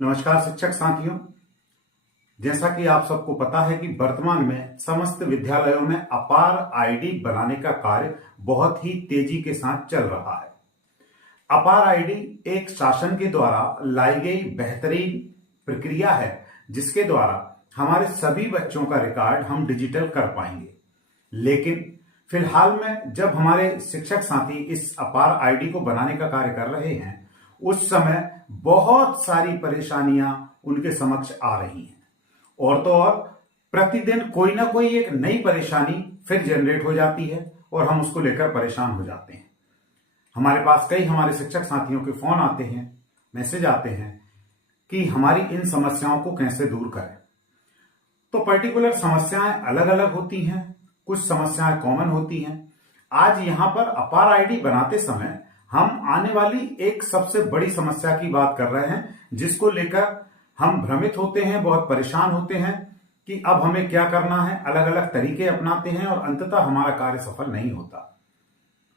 नमस्कार शिक्षक साथियों। जैसा कि आप सबको पता है कि वर्तमान में समस्त विद्यालयों में अपार आईडी बनाने का कार्य बहुत ही तेजी के साथ चल रहा है। अपार आईडी एक शासन के द्वारा लाई गई बेहतरीन प्रक्रिया है जिसके द्वारा हमारे सभी बच्चों का रिकॉर्ड हम डिजिटल कर पाएंगे। लेकिन फिलहाल में जब हमारे शिक्षक साथी इस अपार आईडी को बनाने का कार्य कर रहे हैं, उस समय बहुत सारी परेशानियां उनके समक्ष आ रही हैं। और तो और प्रतिदिन कोई ना कोई एक नई परेशानी फिर जनरेट हो जाती है और हम उसको लेकर परेशान हो जाते हैं। हमारे पास कई हमारे शिक्षक साथियों के फोन आते हैं, मैसेज आते हैं कि हमारी इन समस्याओं को कैसे दूर करें। तो पर्टिकुलर समस्याएं अलग अलग होती हैं, कुछ समस्याएं कॉमन होती हैं। आज यहां पर अपार आईडी बनाते समय हम आने वाली एक सबसे बड़ी समस्या की बात कर रहे हैं, जिसको लेकर हम भ्रमित होते हैं, बहुत परेशान होते हैं कि अब हमें क्या करना है। अलग अलग तरीके अपनाते हैं और अंततः हमारा कार्य सफल नहीं होता।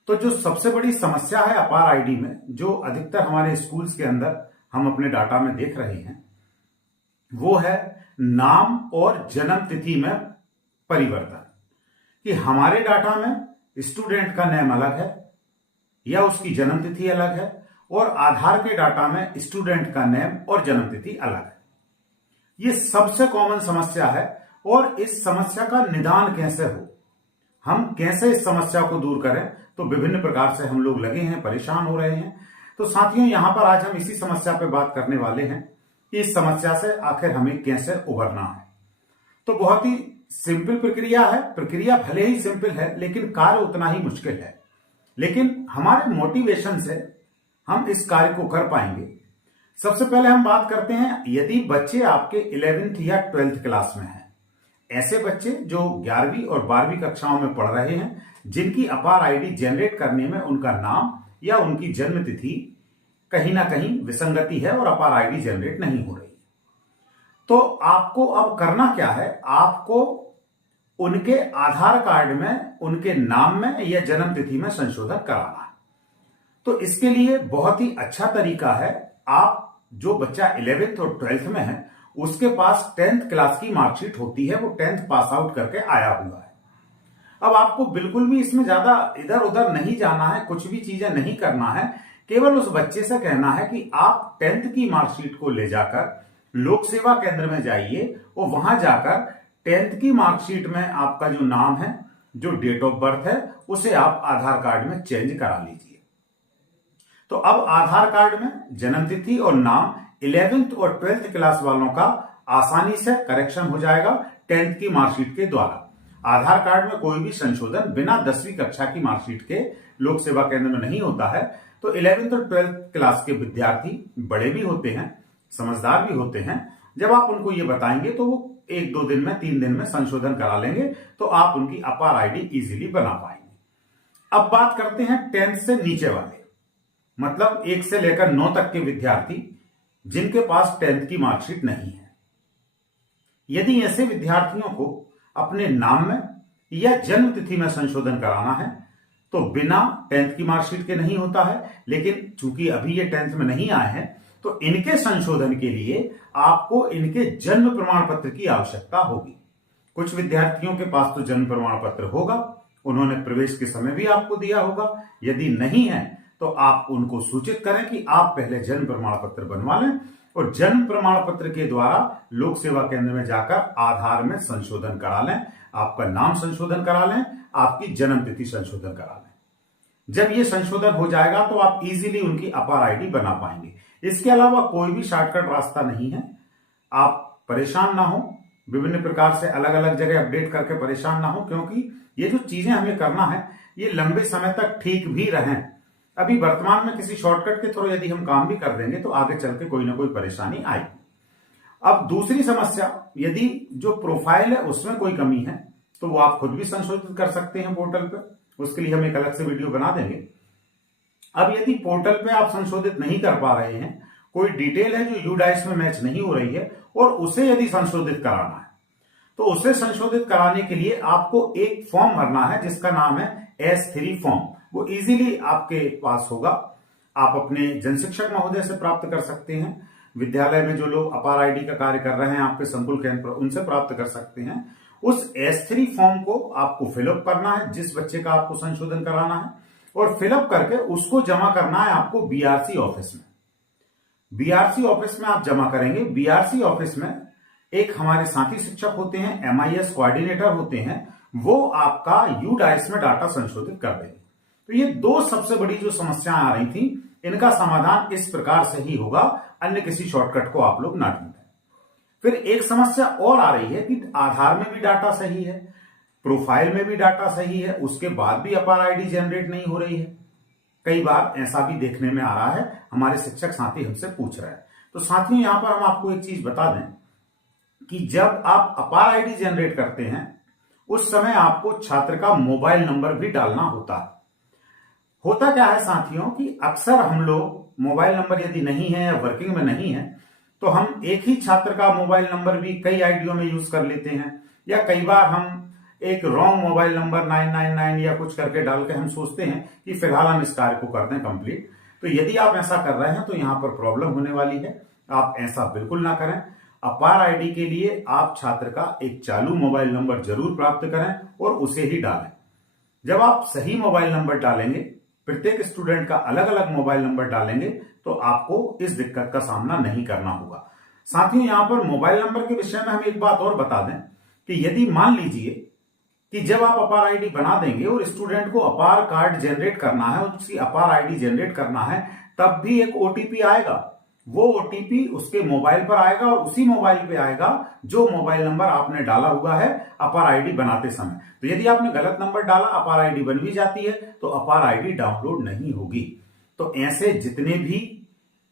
तो जो सबसे बड़ी समस्या है अपार आईडी में, जो अधिकतर हमारे स्कूल्स के अंदर हम अपने डाटा में देख रहे हैं, वो है नाम और जन्म तिथि में परिवर्तन। कि हमारे डाटा में स्टूडेंट का नेम अलग है या उसकी जन्म तिथि अलग है, और आधार के डाटा में स्टूडेंट का नेम और जन्म तिथि अलग है। ये सबसे कॉमन समस्या है। और इस समस्या का निदान कैसे हो, हम कैसे इस समस्या को दूर करें, तो विभिन्न प्रकार से हम लोग लगे हैं, परेशान हो रहे हैं। तो साथियों, यहां पर आज हम इसी समस्या पर बात करने वाले हैं कि इस समस्या से आखिर हमें कैसे उबरना है। तो बहुत ही सिंपल प्रक्रिया है। प्रक्रिया भले ही सिंपल है लेकिन कार्य उतना ही मुश्किल है। लेकिन हमारे मोटिवेशन से हम इस कार्य को कर पाएंगे। सबसे पहले हम बात करते हैं, यदि बच्चे आपके 11th या 12th क्लास में हैं, ऐसे बच्चे जो 11वीं और 12वीं कक्षाओं में पढ़ रहे हैं, जिनकी अपार आईडी जनरेट करने में उनका नाम या उनकी जन्म तिथि कहीं ना कहीं विसंगति है और अपार आईडी जनरेट नहीं हो रही, तो आपको अब करना क्या है, आपको उनके आधार कार्ड में उनके नाम में या जन्म तिथि में संशोधन कराना है। तो इसके लिए बहुत ही अच्छा तरीका है, आप जो बच्चा 11th और 12th में है उसके पास 10th क्लास की मार्कशीट होती है, वो 10th पास आउट करके आया हुआ है। अब आपको बिल्कुल भी इसमें ज्यादा इधर उधर नहीं जाना है, कुछ भी चीजें नहीं करना है। केवल उस बच्चे से कहना है कि आप 10th की मार्कशीट को ले जाकर लोक सेवा केंद्र में जाइए और वहां जाकर 10th की मार्कशीट में आपका जो नाम है, जो डेट ऑफ बर्थ है, उसे आप आधार कार्ड में चेंज करा लीजिए। तो अब आधार कार्ड में जन्म तिथि और नाम 11th और 12th क्लास वालों का आसानी से करेक्शन हो जाएगा 10th की मार्कशीट के द्वारा। आधार कार्ड में कोई भी संशोधन बिना 10वीं कक्षा की मार्कशीट के लोक सेवा केंद्र में नहीं होता है। तो 11th और 12th क्लास के विद्यार्थी बड़े भी होते हैं, समझदार भी होते हैं। जब आप उनको ये बताएंगे तो वो 1-2 दिन में, 3 दिन में संशोधन करा लेंगे, तो आप उनकी अपार आईडी इजीली बना पाएंगे। अब बात करते हैं 10th से नीचे वाले, मतलब 1 से लेकर 9 तक के विद्यार्थी जिनके पास 10th की मार्कशीट नहीं है। यदि ऐसे विद्यार्थियों को अपने नाम में या जन्म तिथि में संशोधन कराना है तो बिना 10th की मार्कशीट के नहीं होता है। लेकिन चूंकि अभी ये 10th में नहीं आए हैं, तो इनके संशोधन के लिए आपको इनके जन्म प्रमाण पत्र की आवश्यकता होगी। कुछ विद्यार्थियों के पास तो जन्म प्रमाण पत्र होगा, उन्होंने प्रवेश के समय भी आपको दिया होगा। यदि नहीं है तो आप उनको सूचित करें कि आप पहले जन्म प्रमाण पत्र बनवा लें और जन्म प्रमाण पत्र के द्वारा लोक सेवा केंद्र में जाकर आधार में संशोधन करा लें, आपका नाम संशोधन करा लें, आपकी जन्म तिथि संशोधन करा लें। जब ये संशोधन हो जाएगा तो आप इजीली उनकी अपार आईडी बना पाएंगे। इसके अलावा कोई भी शॉर्टकट रास्ता नहीं है। आप परेशान ना हो, विभिन्न प्रकार से अलग अलग जगह अपडेट करके परेशान ना हो, क्योंकि ये जो चीजें हमें करना है ये लंबे समय तक ठीक भी रहें। अभी वर्तमान में किसी शॉर्टकट के थ्रू यदि हम काम भी कर देंगे तो आगे चल के कोई ना कोई परेशानी आएगी। अब दूसरी समस्या, यदि जो प्रोफाइल है उसमें कोई कमी है तो वो आप खुद भी संशोधित कर सकते हैं पोर्टल पे। उसके लिए हम एक अलग से वीडियो बना देंगे। अब यदि पोर्टल पे आप संशोधित नहीं कर पा रहे हैं, कोई डिटेल है जो यूडाइस में मैच नहीं हो रही है और उसे यदि संशोधित कराना है, तो उसे संशोधित कराने के लिए आपको एक फॉर्म भरना है जिसका नाम है S3 फॉर्म। वो इजीली आपके पास होगा, आप अपने जन शिक्षक महोदय से प्राप्त कर सकते हैं। विद्यालय में जो लोग अपार आईडी का कार्य कर रहे हैं आपके संकुल केंद्र पर, उनसे प्राप्त कर सकते हैं। उस S3 फॉर्म को आपको फिलअप करना है, जिस बच्चे का आपको संशोधन कराना है, और फिलअप करके उसको जमा करना है आपको बीआरसी ऑफिस में। बीआरसी ऑफिस में आप जमा करेंगे। बीआरसी ऑफिस में एक हमारे साथी शिक्षक होते हैं, MIS कोऑर्डिनेटर होते हैं, वो आपका UDIS में डाटा संशोधित कर देंगे। तो ये दो सबसे बड़ी जो समस्याएं आ रही थी, इनका समाधान इस प्रकार से ही होगा, अन्य किसी शॉर्टकट को आप लोग ना ढूंढें। फिर एक समस्या और आ रही है कि आधार में भी डाटा सही है, प्रोफाइल में भी डाटा सही है, उसके बाद भी अपार आईडी जनरेट नहीं हो रही है। कई बार ऐसा भी देखने में आ रहा है, हमारे शिक्षक साथी हमसे पूछ रहे हैं। तो साथियों, यहां पर हम आपको एक चीज बता दें कि जब आप अपार आईडी जनरेट करते हैं उस समय आपको छात्र का मोबाइल नंबर भी डालना होता है। होता क्या है साथियों कि अक्सर हम लोग मोबाइल नंबर यदि नहीं है या वर्किंग में नहीं है तो हम एक ही छात्र का मोबाइल नंबर भी कई आईडियो में यूज कर लेते हैं, या कई बार हम एक रॉन्ग मोबाइल नंबर 999 या कुछ करके डाल के हम सोचते हैं कि फिलहाल हम इस कार्य को कर दें कंप्लीट। तो यदि आप ऐसा कर रहे हैं तो यहां पर प्रॉब्लम होने वाली है। आप ऐसा बिल्कुल ना करें। अपार आईडी के लिए आप छात्र का एक चालू मोबाइल नंबर जरूर प्राप्त करें और उसे ही डालें। जब आप सही मोबाइल नंबर डालेंगे, प्रत्येक स्टूडेंट का अलग अलग मोबाइल नंबर डालेंगे, तो आपको इस दिक्कत का सामना नहीं करना होगा। साथियों, यहां पर मोबाइल नंबर के विषय में हम एक बात और बता दें कि यदि मान लीजिए कि जब आप अपार आईडी बना देंगे और स्टूडेंट को अपार कार्ड जनरेट करना है, उसकी अपार आईडी जनरेट करना है, तब भी एक ओटीपी आएगा। वो ओटीपी उसके मोबाइल पर आएगा और उसी मोबाइल पे आएगा जो मोबाइल नंबर आपने डाला हुआ है अपार आईडी बनाते समय। तो यदि आपने गलत नंबर डाला, अपार आईडी बन भी जाती है तो अपार आईडी डाउनलोड नहीं होगी। तो ऐसे जितने भी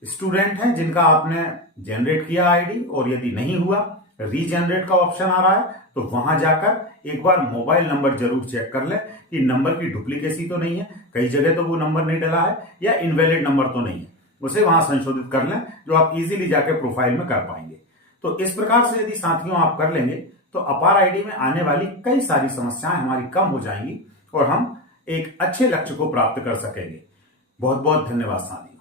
स्टूडेंट हैं जिनका आपने जनरेट किया आईडी और यदि नहीं हुआ, रीजनरेट का ऑप्शन आ रहा है, तो वहां जाकर एक बार मोबाइल नंबर जरूर चेक कर लें कि नंबर की डुप्लीकेसी तो नहीं है, कई जगह तो वो नंबर नहीं डला है, या इनवैलिड नंबर तो नहीं है, उसे वहां संशोधित कर लें, जो आप इजीली जाके प्रोफाइल में कर पाएंगे। तो इस प्रकार से यदि साथियों आप कर लेंगे तो अपार आईडी में आने वाली कई सारी समस्याएं हमारी कम हो जाएंगी और हम एक अच्छे लक्ष्य को प्राप्त कर सकेंगे। बहुत बहुत धन्यवाद साथियों।